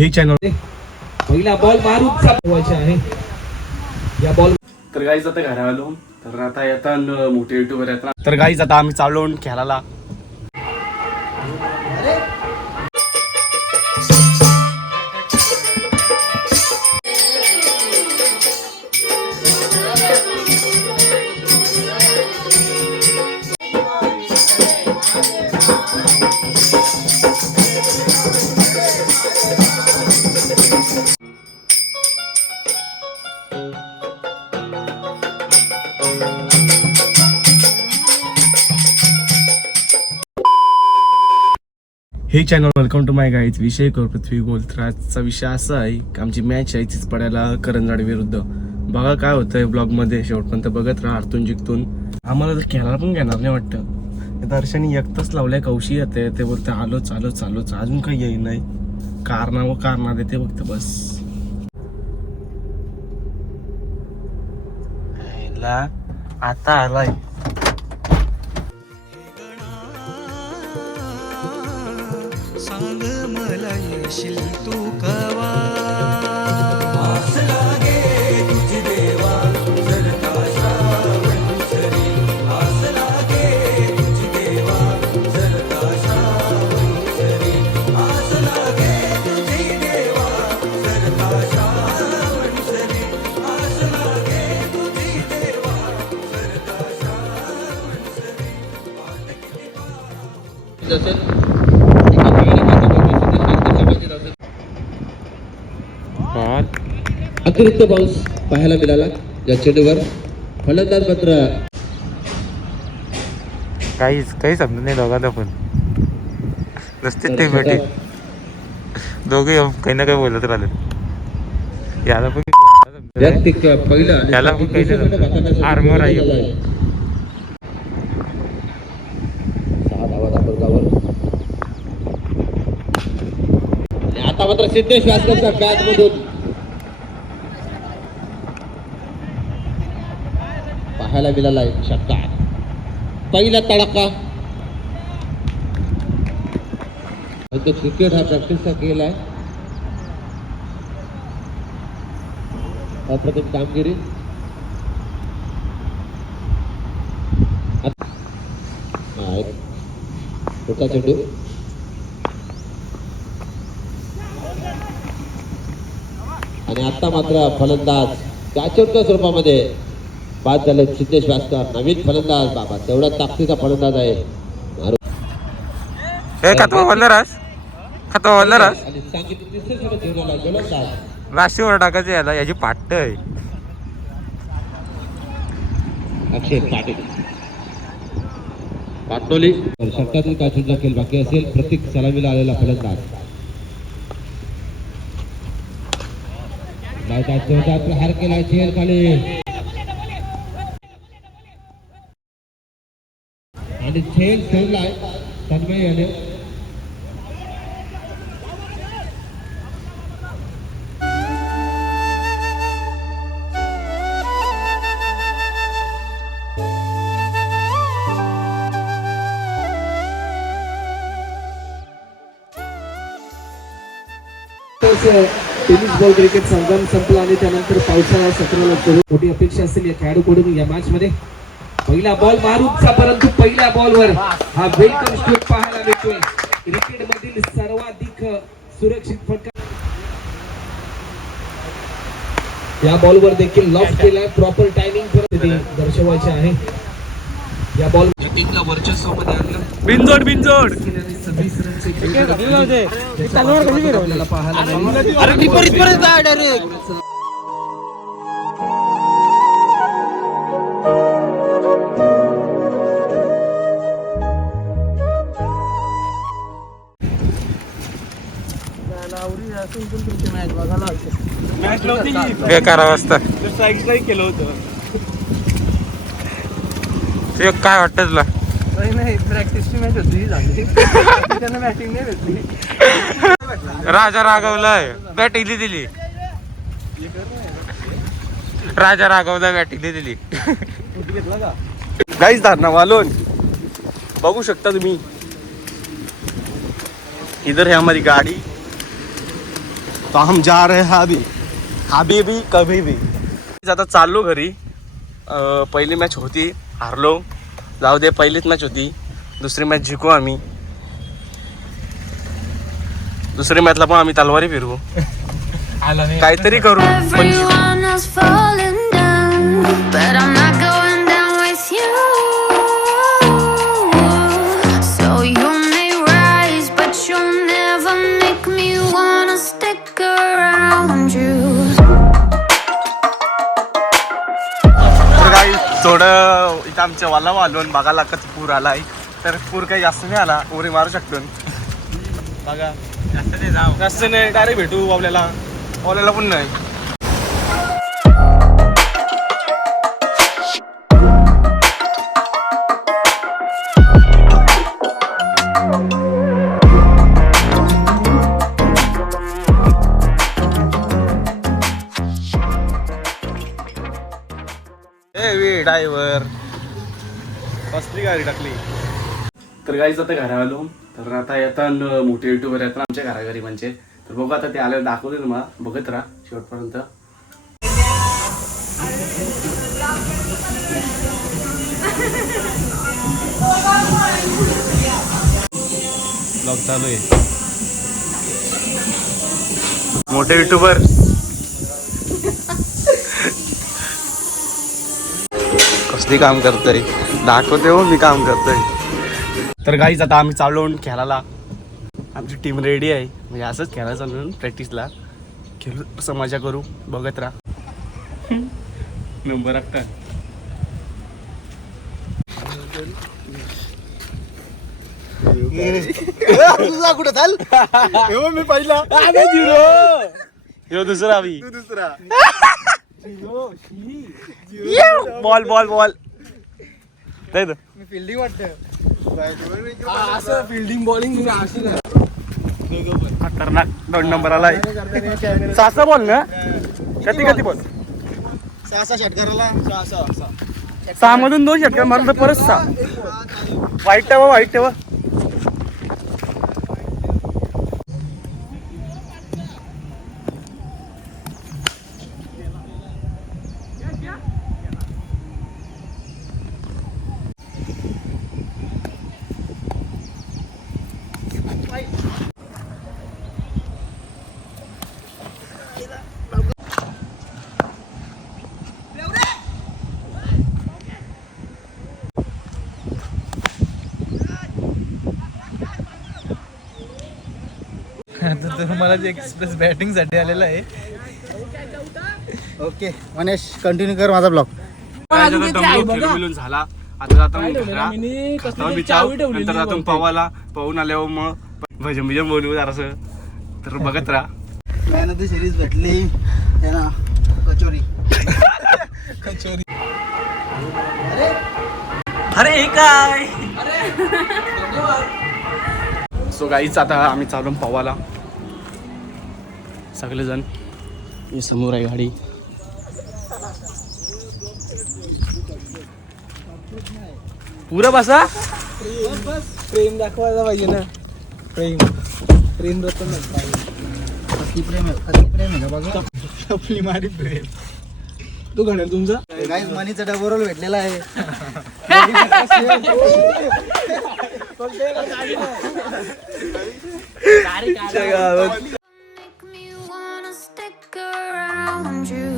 हे चॅनल पहिला बॉल मारून चालवायचा आहे या बॉल. तर गाईज आता घरा आलो. तर आता येतात मोठे युट्यूबर येतात. तर गाईज आता आम्ही चाललो खेळायला. हे channel welcome to my guys. विषय कर पृथ्वी गोल. तर आजचा विषय असा आहे की आमची मॅच आहे तीच पडायला करंजाड विरुद्ध. बघा काय होतंय ब्लॉगमध्ये, शेवटपर्यंत बघत राहा. हारतून जिंकतून आम्हाला तर खेळायला पण घेणार नाही वाटतं. दर्शनी एकटंच लावलंय, कौशी येते ते बोलते आलोच आलोच आलोच, अजून काही येई नाही. कारणार देते बघते बस. आता आलाय सांग मला येशील तू कवा. आस लागे तुझी देवा जर का श्रावण सरी. आस लागे तुझी देवा जर का श्रावण सरी. आस लागे तुझी देवा जर का श्रावण सरी. आस लागे तुझी देवा जर का श्रावण सरी. अतिरिक्त पाऊस पाहायला मिळाला या चेंडूवर. फलंदाज मात्र काही समजत नाही दोघांना पण. नसते ते भेटे दोघे काही ना काही बोलत राहिले. याला पण वैयक्तिक पहिलं याला पण काही आर्मर आहे. 6 धावा दाखवल्यावर आणि आता मात्र सिद्धेश व्यासकरचा बॅट मधून पाहायला मिळाला षटकार. पहिला तडाखा. क्रिकेट हा प्रॅक्टिसचा खेळ आहे. अप्रतिम कामगिरी. पुढचा चेंडू आणि आता मात्र फलंदाज कॅचआउटच्या स्वरूपामध्ये बाद झाले. सिद्धेश व्यासकर नवीन फलंदाज. बाबा तेवढा ताकदीचा फलंदाज आहे. राशीवर टाकायचं याला. याची पाट्ट आहे. अक्षय पाटील पाटोली. षटकातील काचूंचा खेळ बाकी असेल. प्रत्येक सलामीला आलेला फलंदाज. हार केला चेल खाली आणि खेळ ठेवलाय तन्मय याने. टेनिस बॉल क्रिकेट संगम संपला आणि त्यानंतर पावसाळा सत्राला सुरू. मोठी अपेक्षा असेल या खेळाडूकडून या मॅच मध्ये. पहिला बॉल मारूनचा, परंतु पहिल्या बॉलवर हा वेलकम स्ट्रोक पाहायला मिळतोय. क्रिकेट मधील सर्वाधिक सुरक्षित फटका या बॉलवर देखील लॉफ्ट केलाय. प्रॉपर टायमिंग दर्शवायचे आहे. या बॉल टीमला वर्चस्व मध्ये आणलं. बिनजोड 26 रनचे आपल्याला पाहायला बेकार अवस्था. केलं होतं. ते काय वाटतं तुला? नाही प्रॅक्टिसची मॅच होती झाली. त्यांना बॅटिंग नाही भेटली. राजा रागवलाय. बॅटिंग दिली. राजा रागवला बॅटिंग दिली. गाईज धारणा वालोन बघू शकता तुम्ही. इधर है हमारी गाड़ी. तो हम जा रहे हैं अभी भी कभी भी. आता चाललो घरी. पहिली मॅच होती, हारलो. जाऊ दे, पहिलीच मॅच होती. दुसरी मॅच जिंकू आम्ही. दुसरी मॅचला पण आम्ही तलवारी फिरवू. काहीतरी करू पण जिंकू. Everyone else falling down, but I'm not going down with you. So you may rise, but you'll never make me wanna stick around you. तर काही थोडं इथं आमच्या वाला वालून बघायला कच पूर आलाय. तर पूर काही जास्त नाही आला, उरी मारू शकतो बघा. जास्त नाही, डायरेक्ट भेटू आपल्याला पण नाही. ड्रायव्हर कसली गाडी टाकली. तर गाईच आता घरा आलो. तर आता येतात मोठे युट्यूबर येतात आमच्या घराघरी म्हणजे. तर बघू आता ते आल्यावर दाखवते तुम्हाला, बघत राहा शेवटपर्यंत. ब्लॉग चालू आहे. मोठे युट्यूबर कसली काम करतोय दाखवते हो, मी काम करतोय. तर गाईच आता आम्ही चाललो खेळायला. आमची टीम रेडी आहे, म्हणजे असंच खेळायला चालू प्रॅक्टिसला. खेळू असं मजा करू, बघत राहा. नंबर अक्का तुझा कुठं चाल मी पहिला दुसरा आम्ही बॉल बॉल बॉल मी फिल्डिंग वाटतं असं फिल्डिंग बॉलिंग खतरनाक 2 नंबर आलाय. 6 बॉल ना, कधी बॉल 6 षटकाराला 6 मधून 2 षटकार मारून तर परत 6. वाईट ठेवा. मला जे एक्सप्रेस बॅटिंग साठी आलेला आहे. ओके मनेश कंटिन्यू कर माझा ब्लॉग. झाला आता जातो पवाला. पाहून आल्यावर मग भजन बोलू जरासं. तर बघत राहा. त्यानंतर सिरीज भेटली त्यांना कचोरी अरे काय. सो गाईच आता आम्ही चालून पवाला सगळेजण. मी समोर आहे गाडी. पुरा बसा. प्रेम दाखवायला पाहिजे ना. प्रेम रतन अति प्रेम आहे का बघा. आपली मारी प्रेम तू घडेल तुमचा काही मनीचा डबरोल भेटलेला आहे. Make me wanna stick around you.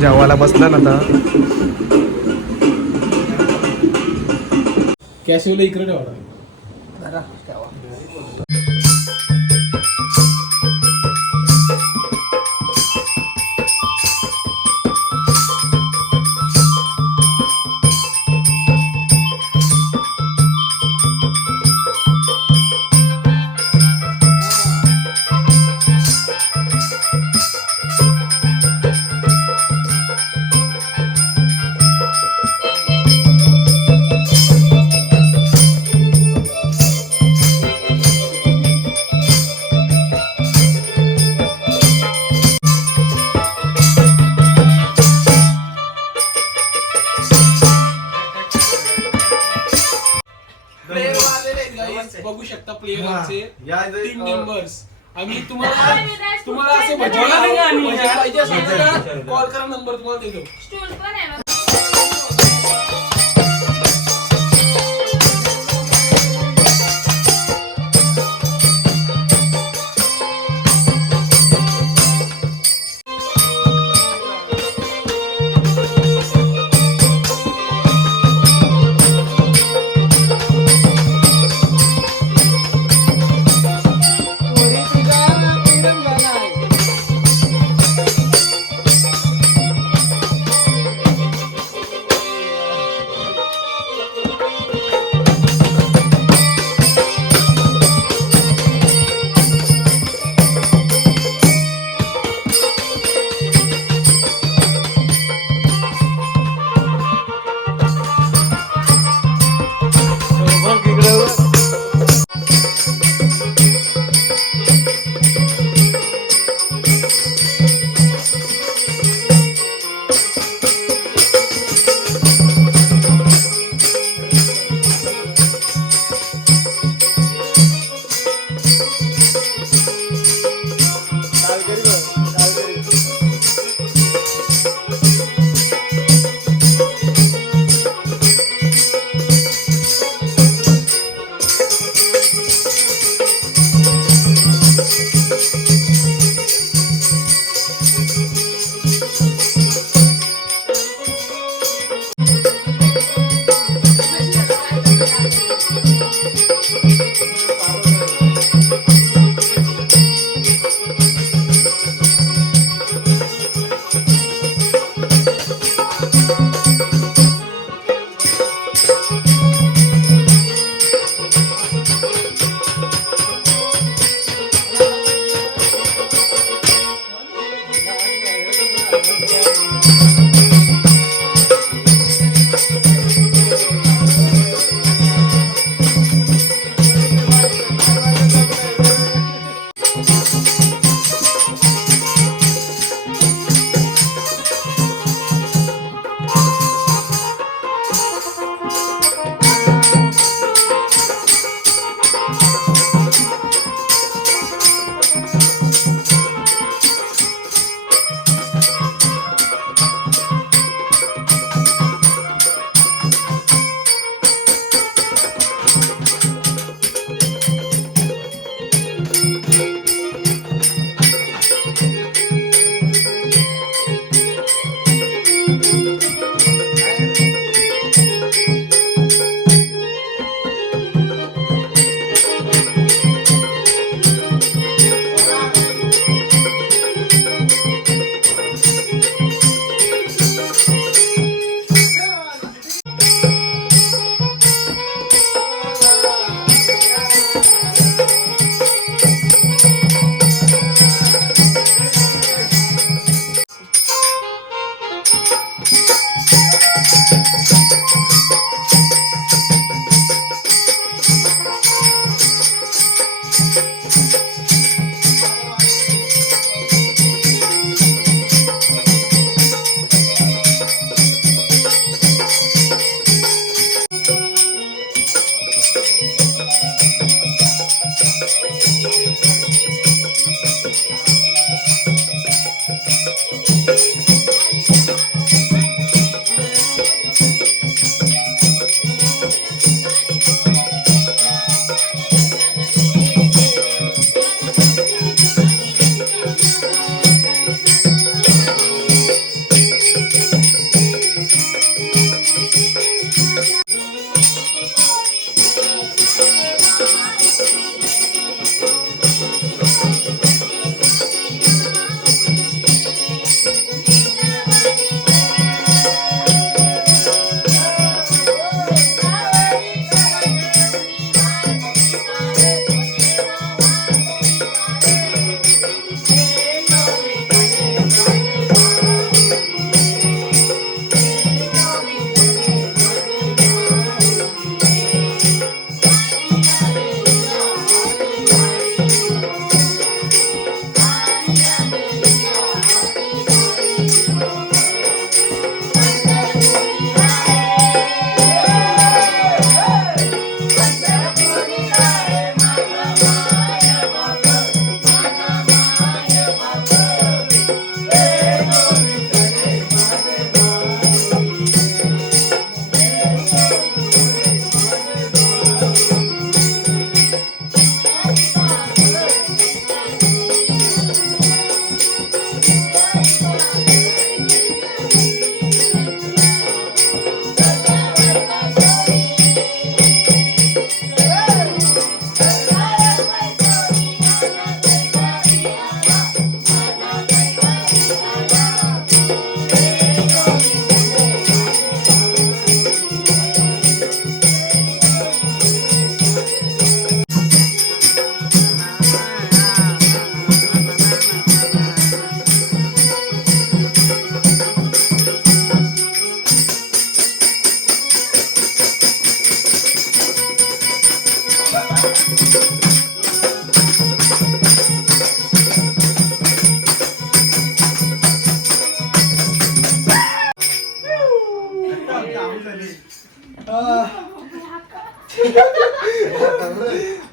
जेवायला बसला ना आता. कॅशिवला इकडे ठेवा. बघू शकता प्लेयरचे या टीम मेंबर्स. आम्ही तुम्हाला असे पाहिजे असेल तर कॉल करा, नंबर तुम्हाला देतो. स्टूल पण आहे ना.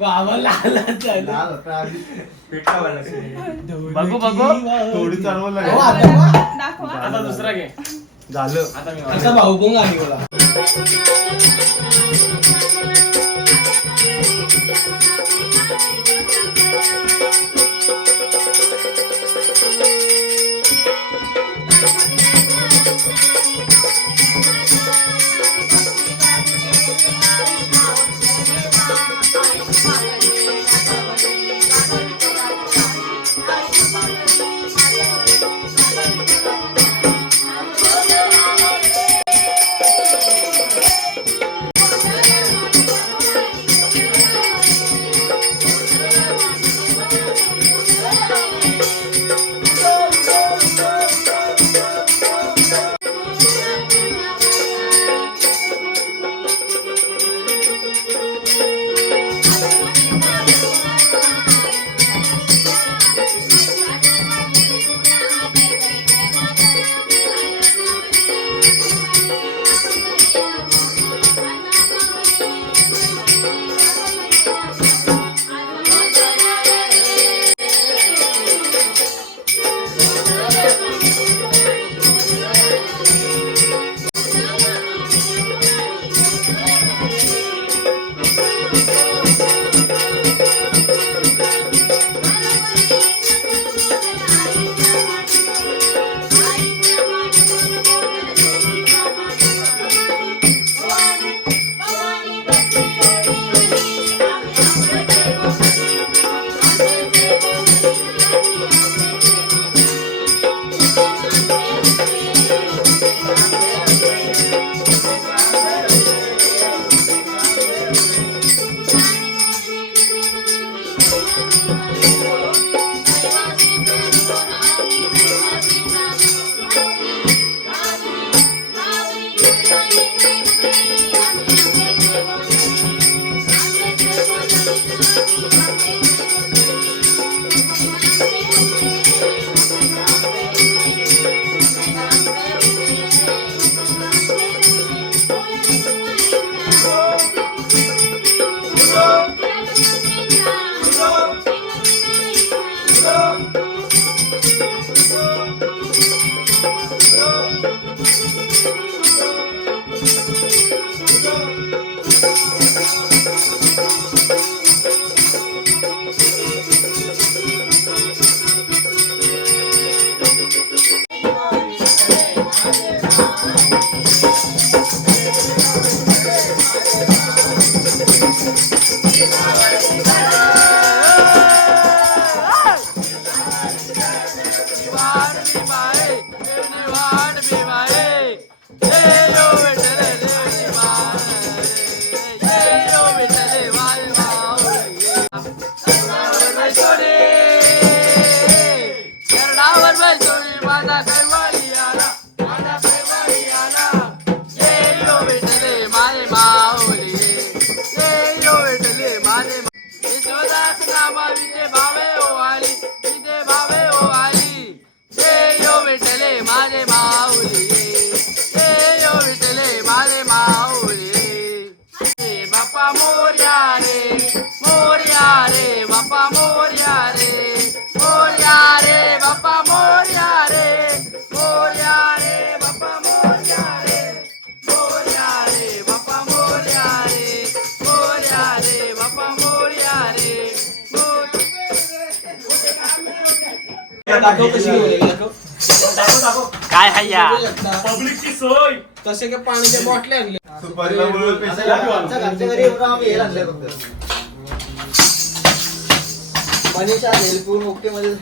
बाबा लाल बघू बघू थोडी चालवलं आता दुसरा घे. झालं. आता भाऊ पण आली मला. काय हय्या पब्लिकची सोय तसे काय पाण्याच्या बॉटल्या आणल्या सुपारीला बोलवलं मनीषा हेल्पूर मुक्तीमध्ये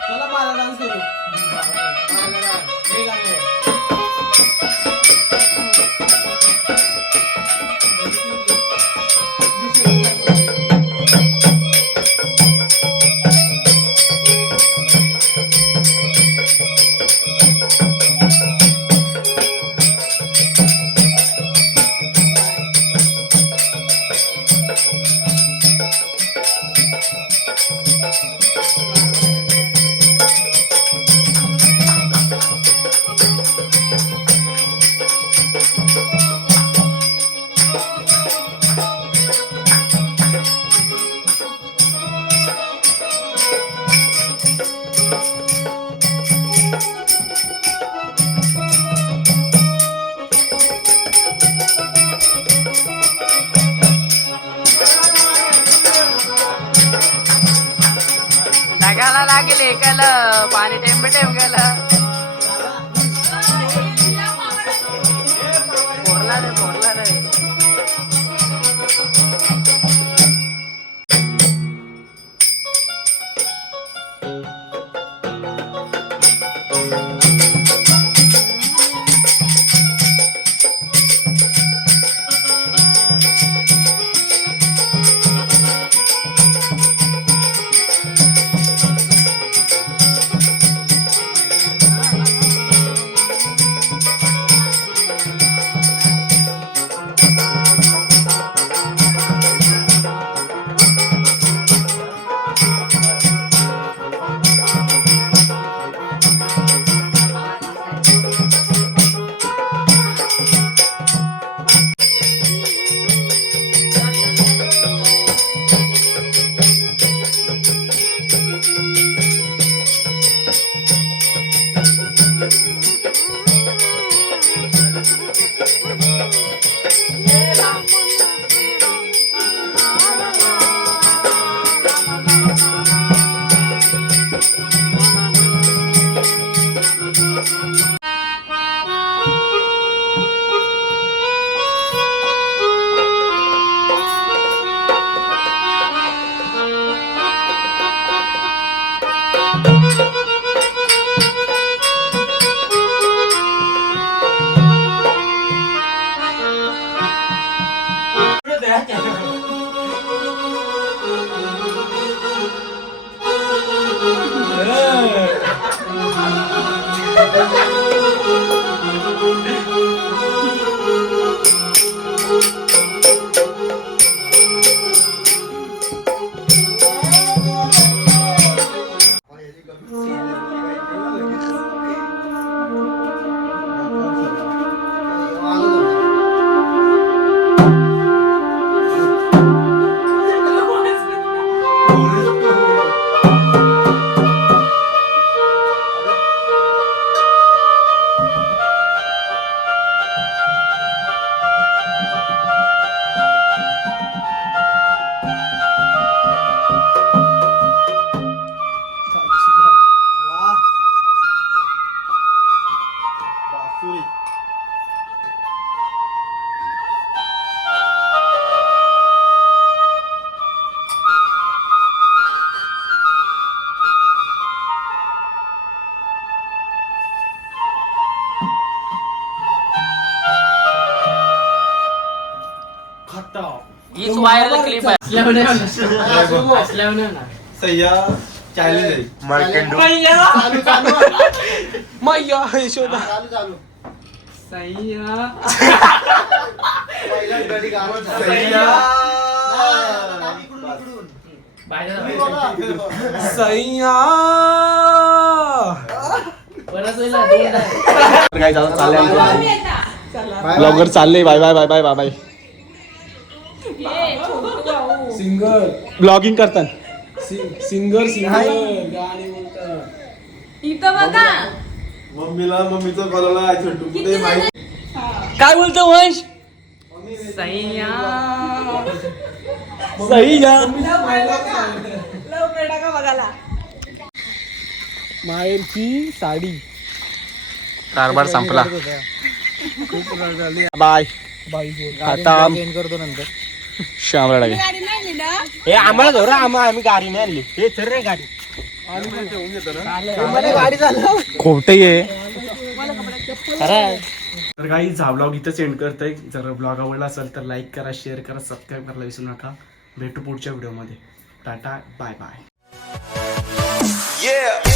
चला मला डान्स करू लागले कल पाणी टेंब टेंब गेलं फोरला रे हीच व्हायरल क्लिप आहे सह्या चॅलेंज आहे. मार्केंडो मैया यशोदा सह्या सैया ब्लॉगर चालले. Bye bye bye bye bye bye. Singer blogging करतात. सिंगर गाणी बोलतात. इथं बघा मम्मीचं बोलायला छोटू कुठे माहिती काय बोलतो वंश सैया माहेरची साडी कारभार संपला. खूप रडली. बाय. बाई बोल. आता गाडी करतो नंतर. श्यामला टाके. हे आम्हाला धरू आम्ही गाडी नाही आणली. हे तर रे गाडी गाडी झालं खोटे आहे. तर काही हा ब्लॉग इथंच एंड करतोय. जर ब्लॉग आवडला असेल तर लाईक करा, शेअर करा, सबस्क्राईब करायला विसरू नका. भेटू पुढच्या व्हिडिओमध्ये. Tata bye bye. Yeah.